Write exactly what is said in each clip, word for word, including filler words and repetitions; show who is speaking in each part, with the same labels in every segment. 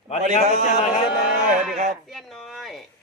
Speaker 1: สวัสดีครับเสี้ยนน้อยครับสวัสดีครับ
Speaker 2: เสี้ยนน้อย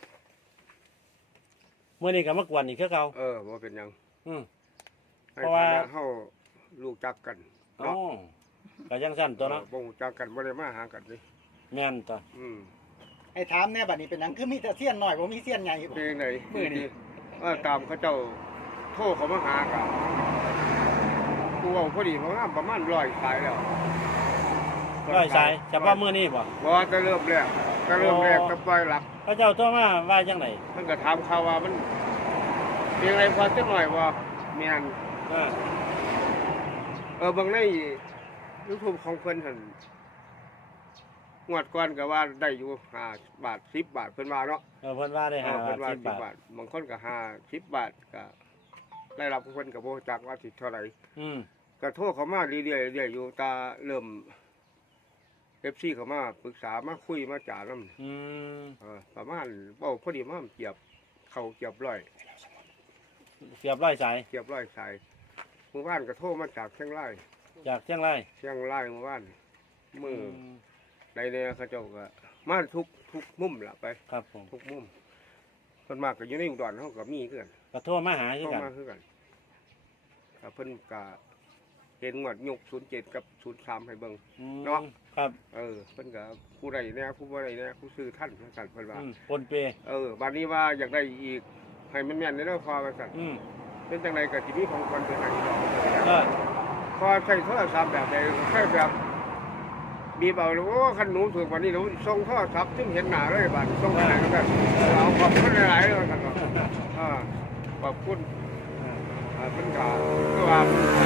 Speaker 1: เมื่อนี้ก็มากวนอีกคือเก่า
Speaker 3: เออว่าเป็นหยัง
Speaker 1: อืม
Speaker 3: ให้
Speaker 1: เพราะว่า
Speaker 3: ฐนะเฮาลูกจักกัน
Speaker 1: อ๋อ
Speaker 3: เนาะ
Speaker 1: ก็ยังสั้นตัวเนาะ
Speaker 3: ออบ่ฮู้จักกันบ่ได้มาหากันนี่
Speaker 1: แม่นตัว
Speaker 3: อืม
Speaker 4: ไอ้ถามแน่บัดนี้เป็นหยังคือมีแต่เสี้ยนหน่อยผมมีเสี้ยนใหญ่
Speaker 3: เพลงไหน
Speaker 4: มื้อนี้
Speaker 3: เออตามเขาเจ้าโทรเขามาหากันกูเว้าพอดีเพราะว่าประมาณร้อยสายแล้ว
Speaker 1: ร้อยสายเฉพาะมื้อนี้บ่
Speaker 3: บ่จะเริ่มแรกจะเริ่มแรกก็ปล่อยหลัก
Speaker 1: เขาเจ้าโทรมาว่าจังได๋
Speaker 3: มันก็ถามข่าวว่ามันเพลงอะไรพอจักหน่อยบ่แม่น
Speaker 1: อ่า
Speaker 3: เออบางใน YouTube ของเพิ่นหั่นงวดก่อนก็ว่าได้อยู่ห้าบาทสิบบาทเพิ่นว่าเนาะ
Speaker 1: เออเพิ่นว่าได้
Speaker 3: เอ
Speaker 1: ห้า
Speaker 3: อเพิ่นว่า
Speaker 1: สิบ
Speaker 3: สิบบ
Speaker 1: า
Speaker 3: บา
Speaker 1: ท
Speaker 3: ทบางคนก็ห้าสิบบาทก็ได้รับเพิ่นก็บ่รู้จักว่าสิเท่าไหร่
Speaker 1: อืม
Speaker 3: ก็โทรเข้ามาเรื่อยๆเรื่อยๆอยู่ตาเริ่ม เอฟ ซี เข้ามาปรึกษามาคุยมาจานำ
Speaker 1: อืม
Speaker 3: เออประมาณเว้าพอดีมาเกียบเข้าเกียบร้อย
Speaker 1: เสียบร้อยสาย
Speaker 3: เกียบร้อยสายเมื่อวานก็โทรมาจากเชียงราย
Speaker 1: จากเชียงราย
Speaker 3: เชียงรายเมื่อวานมื้อ
Speaker 1: ม
Speaker 3: ใดเนี่ยเขาเจ้าก็มาทุกทุกมุมล่ะไป
Speaker 1: ครับผม
Speaker 3: ทุกมุมเพิ่นมากก็อยู่ในอุดรเฮาก็มีคือกัน
Speaker 1: ก็โทรมาหาคือ
Speaker 3: เข้า
Speaker 1: กัน
Speaker 3: มาคือกันก็เพิ่นก็เห็นงวดยกศูนย์เจ็ดกับศูนย์สามให้เบิ่ง
Speaker 1: อืม
Speaker 3: เนาะ
Speaker 1: ครับ
Speaker 3: เออเพิ่นก็ผู้ใดแน่ผู้บ่ใดแน่ผู้ซื้อท่านว่าซั่นเพิ่นว่า
Speaker 1: อืมปนเป
Speaker 3: เออบัดนี้ว่าอยากได้อีกให้มันแม่นในเด้อพอว่าซั่น
Speaker 1: อืม
Speaker 3: เป็นจังไดก็สิมีของคนไปให้ดอก
Speaker 1: เออ
Speaker 3: พอใช้โทรศัพท์แบบใดใช้แบบบีบเอาแล้วโอ้คันหนูถูกวันนี้หนูส่งโทรศัพท์ถึงเห็นหน้าเลยบัดส่งไปไหนก็ได้เอาขอบคุณหลายๆเลยซั่นเนาะอ่าขอบคุณ อ่าเพิ่นก็คือว่า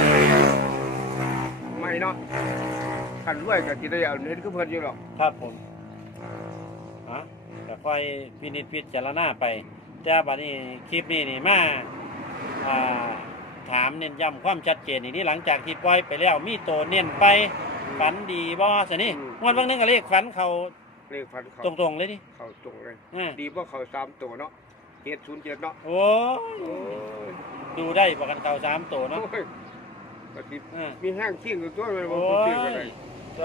Speaker 3: ไม่เนาะคันรวยก็สิได้เอาเน้นคือเพิ่นอยู่หรอก
Speaker 1: ครับผมอ่ะก็ค่อยพินิจพิจารณาไปแต่บัดนี้คลิปนี้นี่มาอ่าถามเน้นย้ำความชัดเจนอีกนี่หลังจากที่ปล่อยไปแล้วมีโตเน้นไปฝันดีบ่ซะนี่งวดบางนึงก็เลขฝันเขา
Speaker 3: เลขพันเขา
Speaker 1: ตรงๆเลยดิ
Speaker 3: เขาตรงเลย
Speaker 1: อ่า
Speaker 3: ดีบ่เขาสามตัวเนาะเจ็ดศูนย์เจ็ดเนาะ
Speaker 1: โอ้ย
Speaker 3: โอ้ย
Speaker 1: ดูได้ประกันเขาสามโตเนาะ
Speaker 3: โอ้ยก็สิ
Speaker 1: อ่า
Speaker 3: มีแห้งขี้อยู่ตัวมันบ่
Speaker 1: โอ้
Speaker 3: พูด
Speaker 1: ย
Speaker 3: ชื่อก็ได้
Speaker 1: ตัว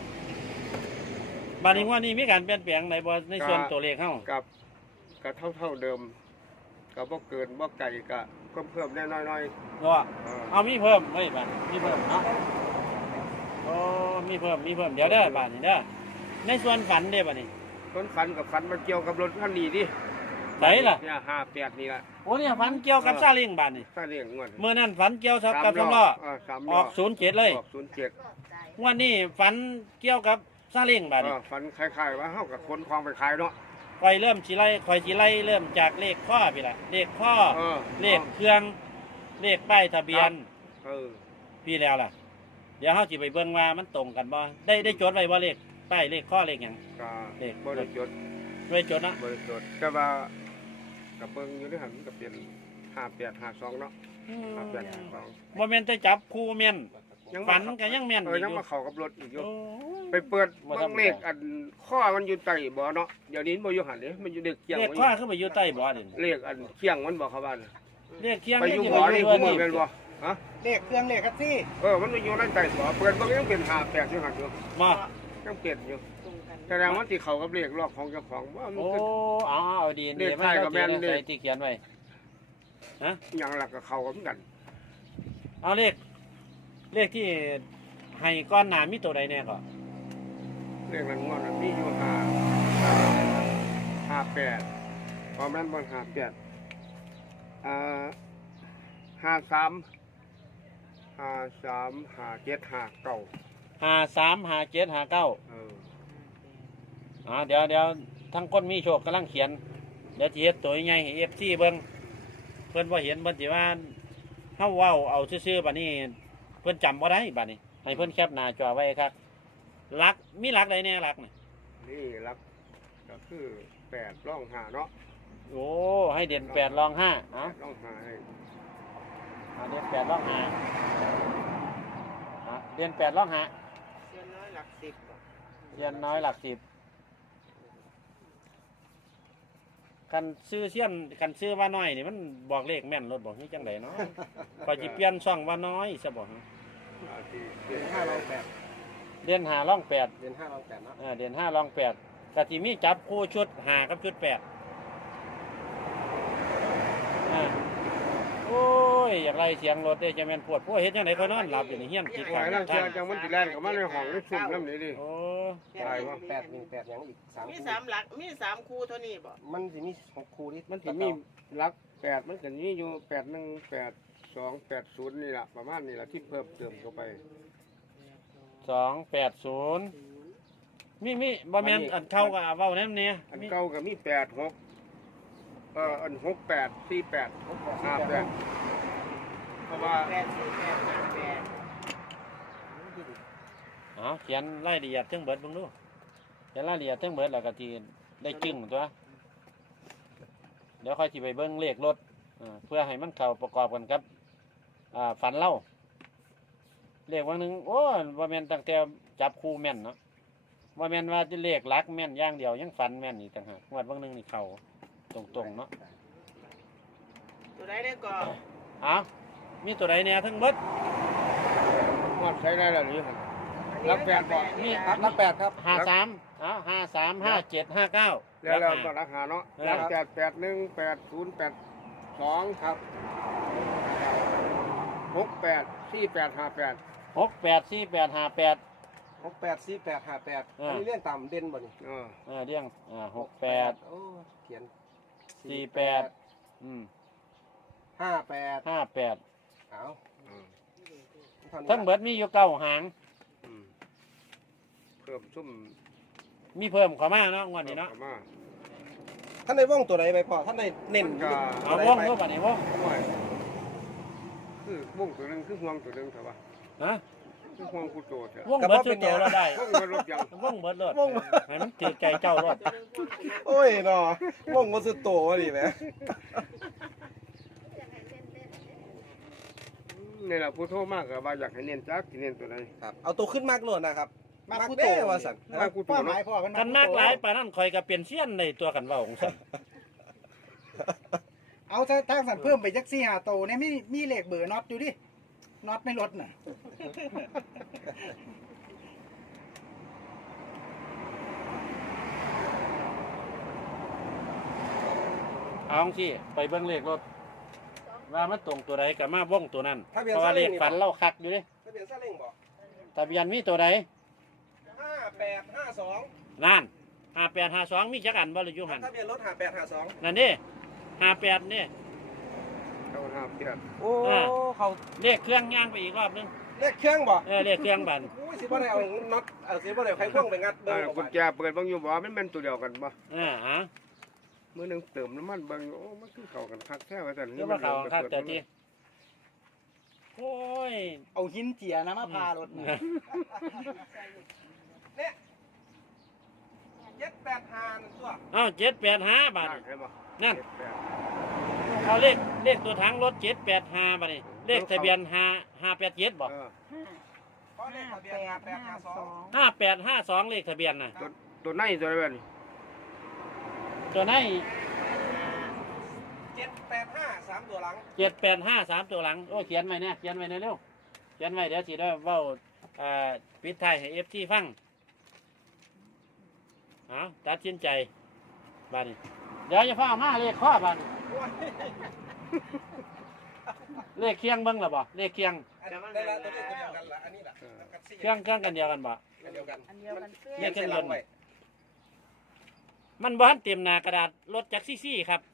Speaker 1: บัดนี้งว่านี้มีการเปลี่ยนแปลงในบ่ในส่วน
Speaker 3: ก็
Speaker 1: ตัวเลขเฮา
Speaker 3: กับก็เท่าเท่าๆเดิมก็บ่เกินบ่ไก่ก็เพิ่มเพิ่มๆแน่น้อย
Speaker 1: เนาะ
Speaker 3: ๆเออ
Speaker 1: เอามีเพิ่มเฮ้ยบัดมีเพิ่มเนาะโอ้มีเพิ่มมีเพิ่มเดี๋ยวเด้อบัดนี้เด้อในส่วนฝันเด้อบัดนี้
Speaker 3: ต้นฝันกับฝันมันเกี่ยวกับรถคันนี้ดิ
Speaker 1: ไหนล่ะ
Speaker 3: เนี่ยห้าแปดนี่ล่ะ
Speaker 1: โอ้เนี่ยฝันเกี่ยวกับซาเล้งบัดนี้
Speaker 3: ถ้าเรียกงวด
Speaker 1: เมื่อนั้นฝันเกี่ยวกับสำล้อ
Speaker 3: เออสาม
Speaker 1: อ
Speaker 3: ล้
Speaker 1: อกศูนย์เจ็ดเลย
Speaker 3: ออกศูนย์เจ็ด
Speaker 1: งวันนี้ฝันเกี่ยวกับซาเล้งบัด
Speaker 3: เอ
Speaker 1: นี้
Speaker 3: อฝันคล้ายๆว่าเฮากับคนคลองไปขายเนาะ
Speaker 1: คอยเริ่มสิไล่คอยสิไล่เริ่มจากเลขข้อพี่ล่ะเลขข้อ
Speaker 3: เออ
Speaker 1: เลขเครื่องเลขป้ายทะเบียน
Speaker 3: เออ
Speaker 1: พี่แล้วล่ะ เดี๋ยวเฮาสิไปเบิ่งว่ามันตรงกันบ่ได้ได้จดไว้ว่าเลขป้ายเลขข้อเลขหยัง
Speaker 3: ก็
Speaker 1: เลข
Speaker 3: บริจด
Speaker 1: ได้จดนะ
Speaker 3: บริจดแต่ว่ากับเบิ่งอยู่ในหันก็เป็นห้าแปดห้าสองเนาะห้าแปดห้าสอง
Speaker 1: บ่แม่นแต่จับคู่แม่น
Speaker 3: ยัง
Speaker 1: ฝันก็ยังแม่น
Speaker 3: เอ
Speaker 1: อี
Speaker 3: อก ยัง
Speaker 1: อยู่
Speaker 3: มาเข้ากับรถอีกอยู่
Speaker 1: โอ้
Speaker 3: ไปเปิด
Speaker 1: บ่
Speaker 3: เบิ่
Speaker 1: ธรง รมดา
Speaker 3: เลขอันข้อมันอยู่ใต้บ่เนาะเดี๋ยวนี้บ่อยู่หันเด้มันอยู่เด็กเคียง
Speaker 1: เลข
Speaker 3: มัน
Speaker 1: ข้อขึ้นไปอยู่ใต้บ่นี่
Speaker 3: เลขอันเคียงมันบ่เข้าบ้าน
Speaker 1: เลขเคียง
Speaker 3: ไปอยู่
Speaker 1: เลข
Speaker 3: บ่อนี่
Speaker 1: ที่
Speaker 3: กูมือ
Speaker 1: นี่
Speaker 3: แม่นบ่ฮะ
Speaker 4: เลขเครื่องเลขคัสซี่
Speaker 3: เออมันอยู่ในใต้บ่เปิดเบิ่งยังเป็นห้าแปดอยู่หันอยู่
Speaker 1: มา
Speaker 3: ยังเปลี่ยนอยู่แสดงว่าที่เขากับเลขลอกของเจ้าของว่ามัน
Speaker 1: โอ้
Speaker 3: คือ
Speaker 1: เอาเอาดี
Speaker 3: เล
Speaker 1: นี่
Speaker 3: ข
Speaker 1: มัน
Speaker 3: ท้าย
Speaker 1: ก็
Speaker 3: กับแม่
Speaker 1: แม่
Speaker 3: น
Speaker 1: น
Speaker 3: เลข
Speaker 1: ใส่ที่เขียนไว้ฮะ
Speaker 3: อย่างหลักกับเขากับกัน
Speaker 1: เอาเลขเลขที่ให้ก้อนหนามีตัวใดแน่ก็
Speaker 3: เลขนั้นงวดนั้นมีอยู่ห้าห้าแปดพอแม่นบนห้าแปดอ่าห้าสามห้าสามห้าเจ็ดห้าเก้า
Speaker 1: ห้าสามห้าเจ็ดห้าเก้า
Speaker 3: เออ
Speaker 1: อ่าเดี๋ยวเดี๋ยวทั้งคนมีโชคกำลังเขียนเดี๋ยวทีเฮ็ดตัวใหญ่ให้เอฟซีเบิ่งเพิ่นบ่เห็นเพิ่นสิว่าเฮาเว้าเอาซื่อๆบัดนี้เพิ่นจำบ่ได้บัดนี้ให้เพิ่นแคปหน้าจอไว้ครับหลักมีหลักใดแน่หลักนี่
Speaker 3: นี่รักก็คือแปดร่องหาเนาะ
Speaker 1: โอ้ให้เด่นแปดรองห้า
Speaker 3: แป
Speaker 1: เอ้า
Speaker 3: ดร่องหาให้
Speaker 1: อ่าเด่นแปดรองห้าอ่ะเด่นแปดรองห้า
Speaker 2: เสี้ยนน้อยหลักสิบบ่
Speaker 1: เรียนน้อยหลักสิบคันซื้อเสี้ยนคันซื้อว่าน้อยนี่มันบอกเลขแม่นรถบอกนี่จังไดเนาะ พอจิเปลี่ยนช่องว่าน้อยซะบอก
Speaker 3: อาที่
Speaker 4: ห้าร้อยแปด
Speaker 1: อเดือนห้าร่องแปด
Speaker 5: เดือนห้าลองแปดเนาะ
Speaker 1: เออเดือนห้าร่องแปดกะที่มีจับคู่ชุดห้ากับชุดแปดอ่าโอ้ยอยากไล่เสียงรถได้จะแม่นปวดพวกเฮ็ดจังไดเขานอนหลับอยู่ในเฮียนคิด
Speaker 3: หอยนั่งเชียร์จังมันติแลนกับมันในห้องในซุ่มน้ำนี่ดิ
Speaker 1: โอ้
Speaker 3: ตายวะ
Speaker 5: แปดหนึ่งแปดอย่างอีกสาม
Speaker 2: มี
Speaker 5: คู่
Speaker 2: สามหลักมีสามคู่เท่านี้บ่
Speaker 5: มันสิมีหกคู่ที่
Speaker 3: มันสิมีรักแปดมันก็มีอยู่แปดหนึ่งแปดสองแปดศูนย์นี่แหละประมาณนี้แหละที่เพิ่มเติมเข้าไป
Speaker 1: สองแปดศูนย์มีมีบ่แม่นอันเข้ากับเว้าแนมเนี่ย
Speaker 3: อันเก่าก็มีแปดหกเอออันหกแปดสี่แปดห้าแปดเพราะว่า
Speaker 2: แปดสี่แปดห้าแปด
Speaker 1: อ๋อเขียนรายละเอียดทั้งเบิดเบิ่งดูเขียนรายละเอียดทั้งเบิดแล้วก็ที่ได้จึ้งตัวเดี๋ยวค่อยสิไปเบิ่งเลขรถอ่าเพื่อให้มันเข้าประกอบกันครับอ่าฝันเล่าเลขวันหนึงโอ้ยว่าแม่นตั้งแต่จับคู่แม่นเนาะว่าแม่นว่าจะเลขหลักแม่นอย่างเดียวยังฝันแม่นอีกต่างหากงวดวันหนึงนี่เข้าตรงๆเนาะ
Speaker 2: ตัวใดได้ก่อน
Speaker 1: อ้าวมีตัวใดแหน่ทั้งเบิด
Speaker 3: หอดใช้ได้แล้วหรือ รักแปดบ่
Speaker 1: มี
Speaker 5: ครับรักแปดครับ
Speaker 1: ห้าสามอ้าวห้าสามห้าเจ็ดห้าเก้า
Speaker 3: แล้วเราก็ราคาเนาะรักแปดแปดหนึ่งแปดศูนย์แปดสองครับหกแปดสี่แปดห้าแปด
Speaker 1: หกแปดสี่แปดห้าแปด
Speaker 5: หกแปดสี่แปดห้าแปด
Speaker 1: เอออั
Speaker 5: อันนี้เรื่องต่ำเด่นบ่นี่
Speaker 3: เออ
Speaker 1: เออเรียงอ่าหกแปด
Speaker 5: โอ้เขียน
Speaker 1: สี่แปด อืม
Speaker 5: ห้าแปด
Speaker 1: ห้าแปด
Speaker 5: เอา
Speaker 3: อืม
Speaker 5: เท่านี้
Speaker 1: ทั้งเบิดมีอยู่เก้าหาง
Speaker 3: อืมเพิ่มซุ่ม
Speaker 1: มีเพิ่มเข้ามาเนาะงวดนี้เนาะ
Speaker 3: พิ่มข้มา
Speaker 5: ท่านได้ว่องตัวไหนไปพอท่านได้เน้น
Speaker 3: มันก็
Speaker 1: เอาว่องรูปอันนี้ว่อง
Speaker 3: หน่อยคือวงตัวหนึงคือห่วงตัวหนึงเถอะวะ
Speaker 1: ฮะ
Speaker 3: คือห่วงกูโตเถอะ
Speaker 1: ว่องเบิดสุดโตเราได้
Speaker 3: ห่วงมันรถยัง
Speaker 1: ว่องเบิดรถให้มันจืดใจเจ้ารถ
Speaker 5: โอ้ยเนาะว่องมันสุดโตวะดิแหม
Speaker 3: นี่แหละผู้โทรมากกับว่าอยากให้เน้นจักที่เน้นตัวไหน
Speaker 5: ครับเอาตัวขึ้นมากโลดนะครับ
Speaker 4: มากคู่
Speaker 5: เด้
Speaker 4: โต
Speaker 5: ว่าสัน
Speaker 3: มากกูโต
Speaker 4: ป้าหมา
Speaker 3: เนาะ
Speaker 4: ยพ่อกัน
Speaker 1: กันมากหลายปานนั้นคอยก็เปลี่ยนเสี้ยนในตัวกันเว่าของฉัน
Speaker 4: เอาถ้าทางสันเพิ่มไปจักซี่หาโตเนี่ยมีมีเลขเบอร์น็อตอยู่ดิน็อตในรถน่ะ
Speaker 1: เอาสิไปเบิ่งเลขรถว่ามันตรงตัวใดกับมาว่องตัวนั้น
Speaker 5: ทะเบียน
Speaker 1: เพราะว่าเลข
Speaker 5: ซาเล้งนี่
Speaker 1: ฝันเล่าคักอยู่เดิ
Speaker 5: ทะเบียนซาเล้งบอก
Speaker 1: ทะเบียนมีตัวใด
Speaker 5: ห้าแปดห้าสอง
Speaker 1: นั่นห้าแปดห้าสองมีจักอันบ่หรืออยูหัน
Speaker 5: ทะเบียนรถห้าแปดห้าสอง
Speaker 1: นั่นนี่ห้าแปดนี่
Speaker 3: เท่าห้าเพียร
Speaker 5: โอ้
Speaker 1: อ่า
Speaker 5: เขา
Speaker 1: เลขเครื่องย่างไปอีกรอบนึง
Speaker 5: เลขเครื่องบอก
Speaker 1: เออเลขเครื่องบัน
Speaker 5: โอ้ยสิบ่ได้เอาน็อตเอาสิบ่ได้เอาไขควงไปงัดเบิ่
Speaker 3: อ่าง
Speaker 5: ออก
Speaker 3: กุ
Speaker 5: มา
Speaker 3: ญแจเปิดเบางอยู่บ่มันเป็นตัวเดียวกันบ่
Speaker 1: อ่าอ่ะ
Speaker 3: มือหนึงเติมน้ำมันเบางโอ้มันคือเข้ากันคักแท้ว่าแต่
Speaker 1: เดี๋ยวมาเขาครับแต่ที่โอ้ย
Speaker 4: เอาหินเจียนะมาพารถน่ะ
Speaker 5: เนี่ยเจ็ดแปดห้านั่นตัว
Speaker 1: เอาเจ็ดแปดห้าบาท
Speaker 3: ใช่บ่
Speaker 1: นั่น
Speaker 3: เจ็ดแปด
Speaker 1: เอาเลขเลขตัวถังรถเจ็ดแปดห้าบาทนี่เลขทะเบียนห้าห้าแปดเจ็ดบ่
Speaker 3: เออ
Speaker 5: เพราะเลขทะเบียนห้าแปดห้าสอง
Speaker 1: ห้าแปดห้าสองเลขทะเบียนน่ะ
Speaker 3: ตัวตัวในตัวอะไรบ้างนี่
Speaker 1: ตัวไหน
Speaker 5: เจ็ดแปดห้าสามตัวหลัง
Speaker 1: เจ็ดแปดห้าสามตัวหลังโอ้เขียนไว้เนี่ยเขียนไว้เร็วๆเขียนไว้เดี๋ยวสิได้เว้าอ่าปิดท้ายให้เอฟซีฟังเอาตัดสินใจบาดนี้เดี๋ยวจะฟ้ามาเลขข้อบาดนี้ เลขเคียงเบิ้งหรอบ่เลขเคียง
Speaker 5: อันนี้ได้ละตัวเลขตัวเดียวกันละอันนี้ละกับสี่
Speaker 1: เครื่องเครื่องกันเดียวกันบ่
Speaker 5: อันเดียวกัน
Speaker 2: อันเดียวกันเสื้อ
Speaker 1: เนี่ย
Speaker 5: เส้นหลังไว้
Speaker 1: มันบ้านเตรียมหนากระดาษรถจักรซี่ๆครับ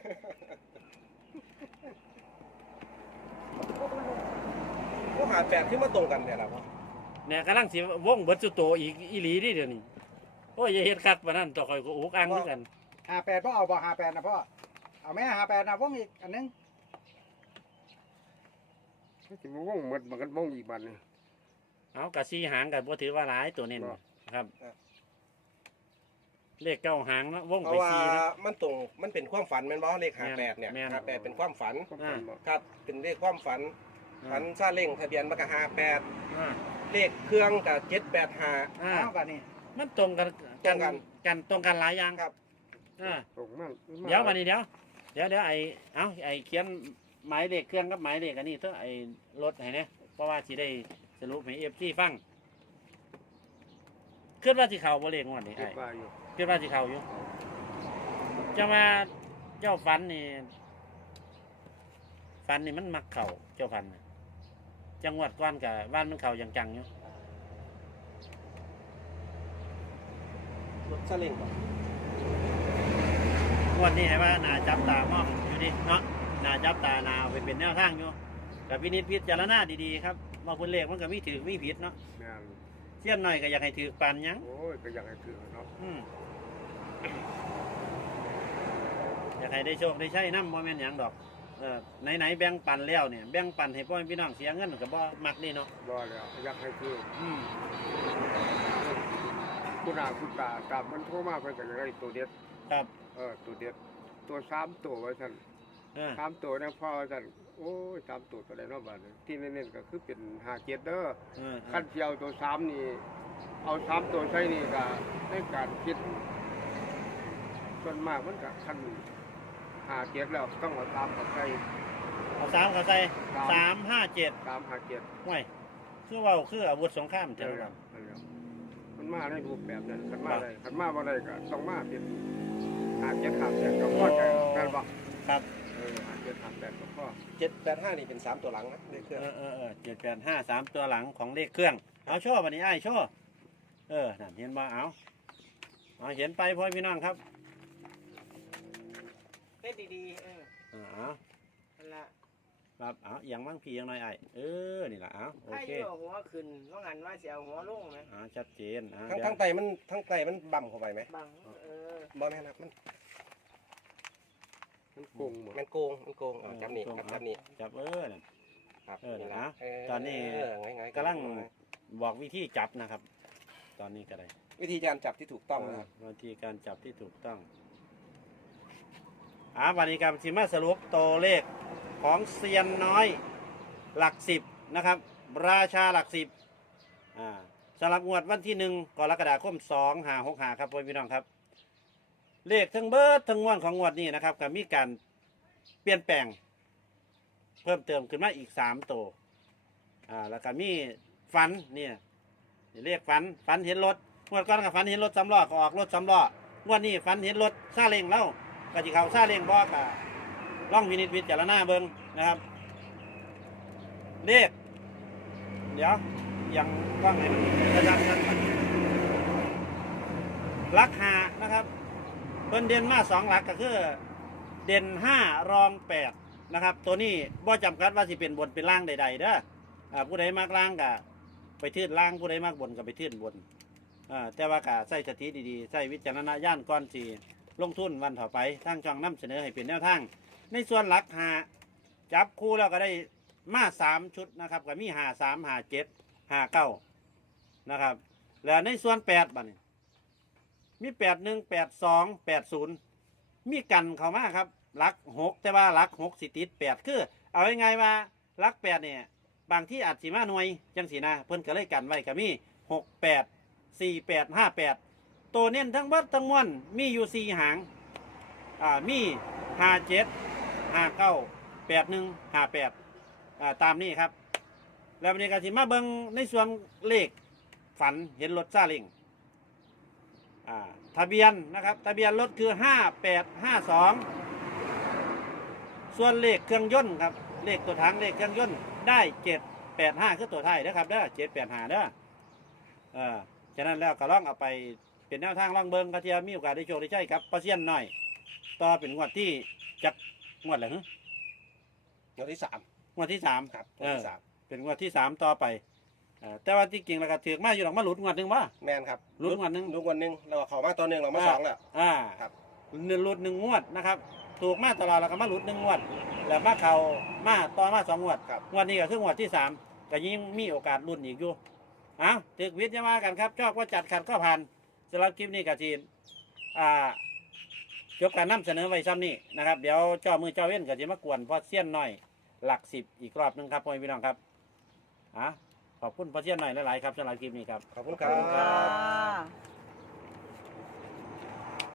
Speaker 5: พวกหาแปดที่มาตรงกันเนี่ยละวะ
Speaker 1: เนี่ยกำลังสิวงเบิดสุโตอีกอีหลีนี่เดี๋ยวนี้โอ้ยอย่าเฮ็ดคักปานนั้นต่อคอยก็อุกอังเหมือนกัน
Speaker 4: หาแปดพ่อเอาบ่หาแปดนะพ่อเอาแม่หาแปดนะพ่ออีกอันนึง
Speaker 3: ที่มันว่องหมดมันก็ว่องอีกบันนี่
Speaker 1: เอากะซี่หางกับบ่ถือว่าหลายตัวนี้ครับ เลขเก้าหางเนาะวง
Speaker 5: เพ
Speaker 1: ไป
Speaker 5: ราะว่า
Speaker 1: ซีนะ
Speaker 5: มันตรงมันเป็นความฝันแมันบ่เลขหาแปดเนี่ย
Speaker 1: แม่น
Speaker 5: หาแปดเป็นความฝัน
Speaker 3: ก็เป็นบ่
Speaker 5: ครับเป็นเลขความฝันฝันซาเล้งทะเบียนมันก็หาแปด
Speaker 1: อ่า
Speaker 5: เลขเครื่องกับเจ็ดแปดห้า
Speaker 1: อ่า
Speaker 4: เอากันนี่
Speaker 1: มันตรงกัน
Speaker 5: ตรงกัน
Speaker 1: กันตรงกันหลายอย่าง
Speaker 5: ครับ
Speaker 1: อ่า
Speaker 3: ตกมาก
Speaker 1: เดี๋ยววันนี้เดี๋ยวเดี๋ยวเดี๋ยวไอ้เอ้าไอ้เขียนหมายเลขเครื่องกับหมายเลขอันนี้เถอะไอ้รถให้เนี่ยเพราะว่าสิได้สรุปให้เอฟซีฟังคิดว่าสิเข้าบ่เลขงวดนี้
Speaker 3: คิ
Speaker 1: ไอ้
Speaker 3: ดว่าอยู่
Speaker 1: คิดว่าสิเข้าอยู่จะมาเจ้าฝันนี่ฝันนี่มันมักเข้าเจ้าฝันน่ะจังหวัดก่อนกับบ้านมันเข้าอย่างจังอยู่
Speaker 5: รถซาเล้งบ่
Speaker 1: งวดนี้ให้ว่าน่าจับตามองอยู่ดิเนาะน่าจับตานาเอาไปเป็นแนวทางอยู่กับพินิจพิจารณาดีๆครับว่าคนเลขมันก็มีถือมีผิดเนาะ
Speaker 3: แม่น
Speaker 1: เสี้ยนหน่อยก็อยากให้ถือปานหยัง
Speaker 3: โอ้ยก็อยากให้ถือเนาะ
Speaker 1: อืมอยากให้ได้โชคได้ใช้น้ำบ่แม่นหยังดอกเออไหนๆแบ่งปันแล้วเนี่ยแบ่งปันให้พ่อแม่พี่น้องเสียเงินก็บ่มักนี่เนาะ
Speaker 3: บ่แล้วอยากให้ถือ
Speaker 1: อืม
Speaker 3: คุณอาคุณตาตามมันโทรมาเพิ่นก็จะได้ตัวเด็ด
Speaker 1: ครับ
Speaker 3: เออตัวเด็ดตัวสามตัวว่าซั่น
Speaker 1: เออ
Speaker 3: สามตัวนะพ่อว่าซั่นโอ้ยสามตัวตัวใดเนาะบาดนี้ที่เน้นๆก็คือเป็นห้าเจ็ดเด้อ
Speaker 1: เออ
Speaker 3: คันสิเอาตัวสามนี่เอาสามตัวใส่นี่ก็ในการคิดส่วนมากมันก็คันห้าเจ็ดแล้วต้องเอาสามกับใส่
Speaker 1: เอาสามเข้าใส่สามห้าเจ็ด
Speaker 3: สามห้าเจ็ด
Speaker 1: ห่วยคือเว่าคืออาวุธสงคราม
Speaker 3: เจ้า
Speaker 1: เจ้า
Speaker 3: แล้วแล้วมันมาในรูปแบบนั้นคันมาได้คันมาบ่ได้ก็ต้องมาเป็นห้าเจ็ดห้าแปดก็พอใจแม่นบ่
Speaker 1: ครับ
Speaker 3: เออห้าเจ็ดห้าแปดก็พอ
Speaker 5: เจ็ดแปดห้านี่เป็นสามตัวหลังนะเลขเครื่อง
Speaker 1: เออเออเออเจ็ดแปดห้าสามตัวหลังของเลขเครื่อง เอาโชว์วันนี้ไอ้ายโชว์เออนั่นเห็นบ่เอาเอาเห็นไปพ่อพี่น้องครับ
Speaker 2: เฮ็ดดีๆเออ
Speaker 1: อ่าเอา
Speaker 2: นั่นละ
Speaker 1: ครับเอาอย่างมั่งพี่อย่างน้อยไอ้ายเออนี่แหละเอาโอ
Speaker 2: ถ้า
Speaker 1: เค
Speaker 2: อยู่เอาหัวขึ้นว่างันว่าสิเอาหัวลงไหม
Speaker 1: อ่าชัดเจนอ่า
Speaker 5: ทั้ง
Speaker 1: เดี๋ยว
Speaker 5: ทั้งไตมันทั้งไตมันบั่มเข้าไปไหม
Speaker 2: บังเออ
Speaker 5: บ่แม่นครับมัน
Speaker 3: มันโกงหมด
Speaker 5: มันโกงมันโกงอ่ะจับนี่ครับจับนี่
Speaker 1: จับเออนั่น
Speaker 5: ครับ
Speaker 1: เออ
Speaker 5: นี่
Speaker 1: นะ
Speaker 5: เ
Speaker 1: ตอนนี้
Speaker 5: เออง่ายๆ
Speaker 1: กำลังบอกวิธีจับนะครับ ตอนนี้ก็ได้
Speaker 5: วิธีการจับที่ถูกต้องนะครับ
Speaker 1: เวิธีการจับที่ถูกต้องอ่าวันนี้การสิมาสรุปตัวเลขของเซียนน้อยหลักสิบนะครับ ราชาหลักสิบอ่าสำหรับงวดวันที่หนึ่งกรกฎาคมสองหาหกหาครับพี่น้องครับ เลขทั้งเบิดทั้งมวลของงวดนี้นะครับก็มีการเปลี่ยนแปลง เพิ่มเติมขึ้นมาอีกสามตัวอ่าแล้วก็มีฝันเนี่ยเรียกฝันฝันเห็นรถงวดก่อนกับฝันเห็นรถสำล้อก็ออกรถสำล้องวดนี้ฝันเห็นรถซาเล้งแล้วก็จะเขาซาเล้งบอกอะล่องวินิจวิจารณาเบิ้งนะครับเลขเดี๋ยวยังว่างไงมันจะดังกันลักหานะครับเพิ่นเด่นมาสองหลักก็คือเด่นห้ารองแปดนะครับตัวนี้บ่จำกัดว่าสิเป็นบนเป็นล่างใดๆเด้ออ่าผู้ใดมากล่างก็ไปทื่นล่างผู้ใดมากบนก็ไปทื่นบนอ่าแต่ว่าก็ใส่สติดีๆใส่วิจารณญาณก่อนสิลงทุนวันต่อไปทางช่องนำเสนอให้เป็นแนวทางในส่วนหลักหาจับคู่แล้วก็ได้มาสามชุดนะครับก็มีหาสามหาเจ็ดหาเก้านะครับแล้วในส่วนแปดบัดนี้มีแปดหนึ่งแปดสองแปดศูนย์มีกันเข้ามาครับหลักหกแต่ว่าหลักหกสิติดแปดคือเอาไงายๆว่าหลักแปดเนี่ยบางที่อาจสิมาหน่วยจังสีนะเพิ่นก็เลยกันไว้ก็มีหกแปดสี่แปดห้าแปดตัวเน้นทั้งเบัดทั้งมวลมีอยู่สี่หางอ่ามีห้าเจ็ดห้าเก้าแปดหนึ่งห้าแปดอ่าตามนี้ครับ แล้ววันนี้ก็สิมาเบิ่งในส่วนเลขฝันเห็นรถซาเล้งอ่าทะเบียนนะครับทะเบียนรถคือห้าแปดห้าสองส่วนเลขเครื่องยนต์ครับเลขตัวถังเลขเครื่องยนต์ได้เจ็ดแปดห้าคือตัวไทายนะครับเด้อเจ็ดแปดห้าเด้อเออฉะนั้นแล้วก็ลองเอาไปเป็นแนวทางลองเบิ่งกระเทียมมีโอกาสได้โชคได้ใช่ครับเปอร์เซ็นต์หน่อยต่อเป็นงวดที่จักงวดอะไรฮะ
Speaker 5: งวดที่สาม
Speaker 1: งวดที่สาม
Speaker 5: ครับง
Speaker 1: เอ
Speaker 5: วด
Speaker 1: อ
Speaker 5: ที่สาม
Speaker 1: เป็นงวดที่สามต่อไปเออแต่ว่าที่จริงแล้วก็ถือมาอยู่หรอกมาหลุดงวดหนึ่งวะ
Speaker 5: แมนครับ
Speaker 1: ลุ้นงวดหนึ่ง
Speaker 5: ลุ้นงวดหนึ่งเราเขามาตัวหนึ่งเรามาสองแล้ว
Speaker 1: อ่า
Speaker 5: ครับ
Speaker 1: หนึ่งหลุดหนึ่งงวดนะครับ ถูกมาตลอดแล้วก็มาหลุดหนึ่งงวด แล้วมาเข่ามาตอนมาสองงวด
Speaker 5: ครับ
Speaker 1: งวดนี้ก็คืองวดที่สามก็ยิ่งมีโอกาสลุ้นอีกอยู่อ้าวตึกวิทย์จะมากันครับชอบก็จัดขัดก็ผ่านสำหรับคลิปนี้กับทีนอ่าจบการนำเสนอไว้ซ้ำนี้นะครับเดี๋ยวเจ้ามือเจ้าเว้นก็จะมากวนพอเสี้ยนหน่อยหลักสิบอีกรอบหนึงครับพ่อแม่พี่น้องครับอ่ะขอบคุณพอเสี้ยนหน่อยหลายๆครับสำหรับคลิปนี้ครับ
Speaker 5: ขอบคุณครั
Speaker 2: ขอบคุณ
Speaker 5: บ
Speaker 2: ค่ะ